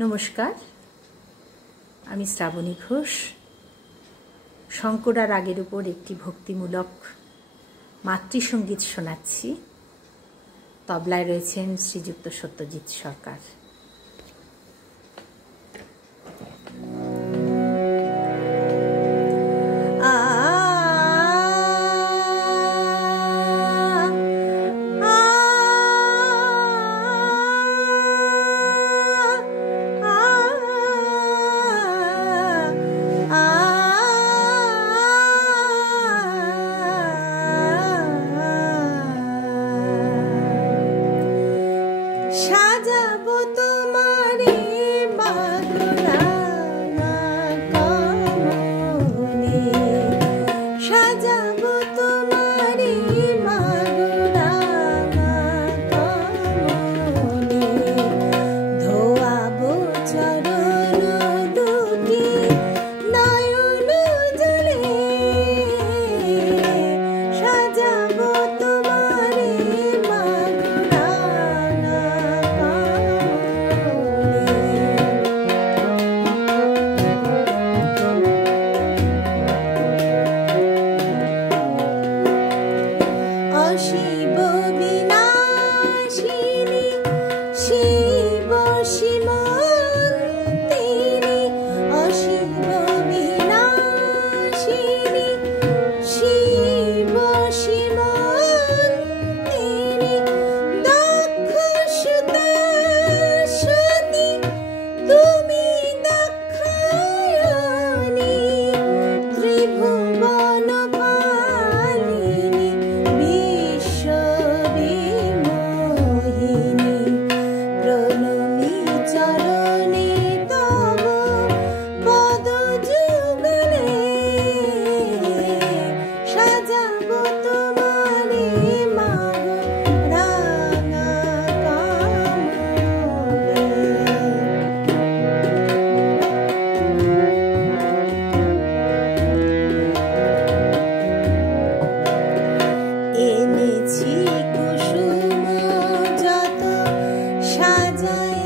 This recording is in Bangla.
নমস্কার, আমি শ্রাবণী ঘোষ। শঙ্করা রাগের উপর একটি ভক্তিমূলক মাতৃসঙ্গীত শোনাচ্ছি। তবলায় রয়েছেন শ্রীযুক্ত সত্যজিৎ সরকার। সাজাবো তোমারে বাগড়া কমলে, সাজাবো তোমারে বাগড়া কমলে, ধোয়াবো চরণ দুটি নয়ন জলে, সাজাবো তোমারে বাগড়া অশিব বিনাশিনী শিব সীমন্তিনী, অশিব বিনাশিনী শিব সীমন্তিনী, দক্ষ সুতা সতী তুমি দাক্ষায়ণী, ত্রিভুবন পালিনী বিশ্ববিমোহিনী, প্রণমি চরণে তব পদ যুগলে, সাজাবো তোমারে মাগো রাঙা কমলে। এনেছি কুসুম যত সাজাই